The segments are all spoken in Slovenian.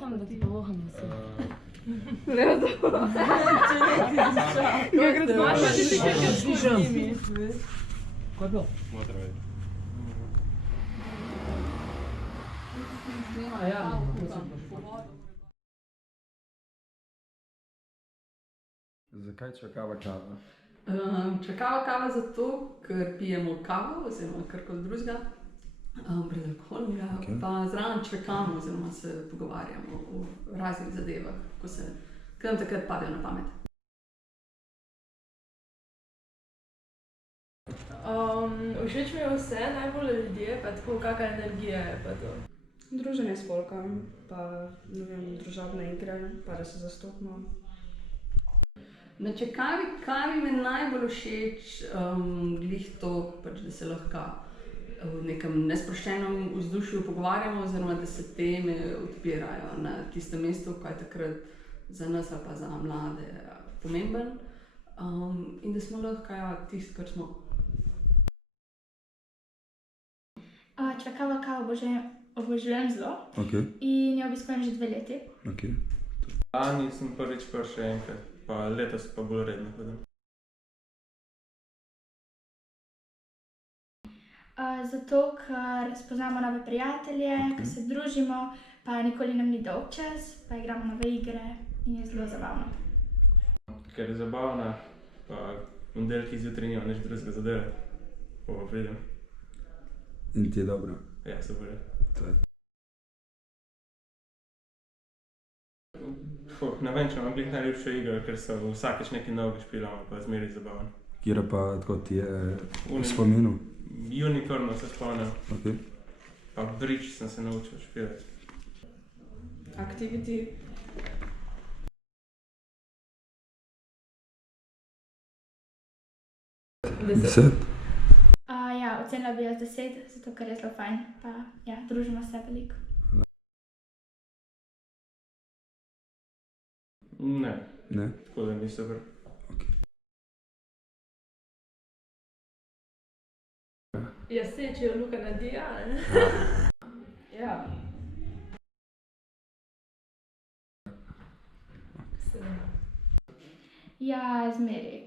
Samo da ti pa voham vse. Ne, da. Kako gre Maša, to? ti si kakšen slišam. Kaj je bilo? Motra vedi. A ja. Zakaj čakava kava? Čakava kava zato, ker pijemo kavo oziroma karkoli drugega, brezalkoholnega, Okej. pa zraven čakamo oziroma se pogovarjamo o raznih zadevah, ko nam takrat padejo na pamet. Všeč mi je vse, najbolj ljudje, pa tako kakšna energija je pa to. Druženje s folkom, pa ne vem, družabne igre, pa da se zastopimo. Na čakavi kavi mi je najbolj všeč glih to, pač, da se lahko v nekem nesproščenem vzdušju pogovarjamo oziroma da se teme odpirajo na tistem mestu, ko je takrat za nas ali pa za mlade pomemben. In da smo lahko tisti, kar smo. Čakava kavo obožujem zelo Ok, in jo obiskujem že 2 leti. ok. Lani sem prvič prišel enkrat, pa letos pa bolj redno hodim. Zato, ker spoznamo nove prijatelje, ker se družimo, pa nikoli nam ni dolgčas, pa igramo nove igre in je zelo zabavno. Ker je zabavna, pa v nedeljki zjutraj nima nič drugega za delati. Pa pridem. In ti je dobro. Ja, super je. To je. Ne vem, če imam glih najljubšo igro, ker so vsakič nekaj novega špilamo, pa zmeraj zabavno. Kjera pa tako ti je v spominu? Unicorno se spomnim, Ok. pa Bridge sem se naučil špilati. Activity. Deset? Ja, ocenila bi jo z 10, zato ker je zelo fajn, pa ja, družimo se veliko. Ne, Ne? tako da ni super. Ja, saj, če jo Luka nadija, ne? Ja. Ja, zmeraj.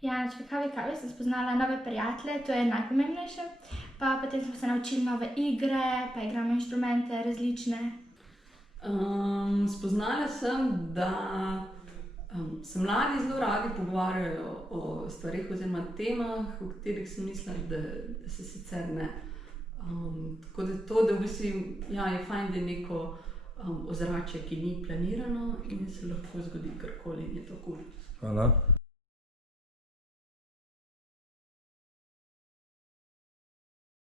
Ja, na čakavi kavi sem spoznala nove prijatelje, to je najpomembnejše. Pa potem smo se naučili nove igre, pa igramo inštrumente različne. Spoznala sem, da se mladi zelo radi pogovarjajo o stvareh oziroma temah, o katerih sem mislila, da se sicer ne. Tako da to, da v bistvu je fajn, da je neko ozračje, ki ni planirano in se lahko zgodi karkoli in je to kul. Hvala.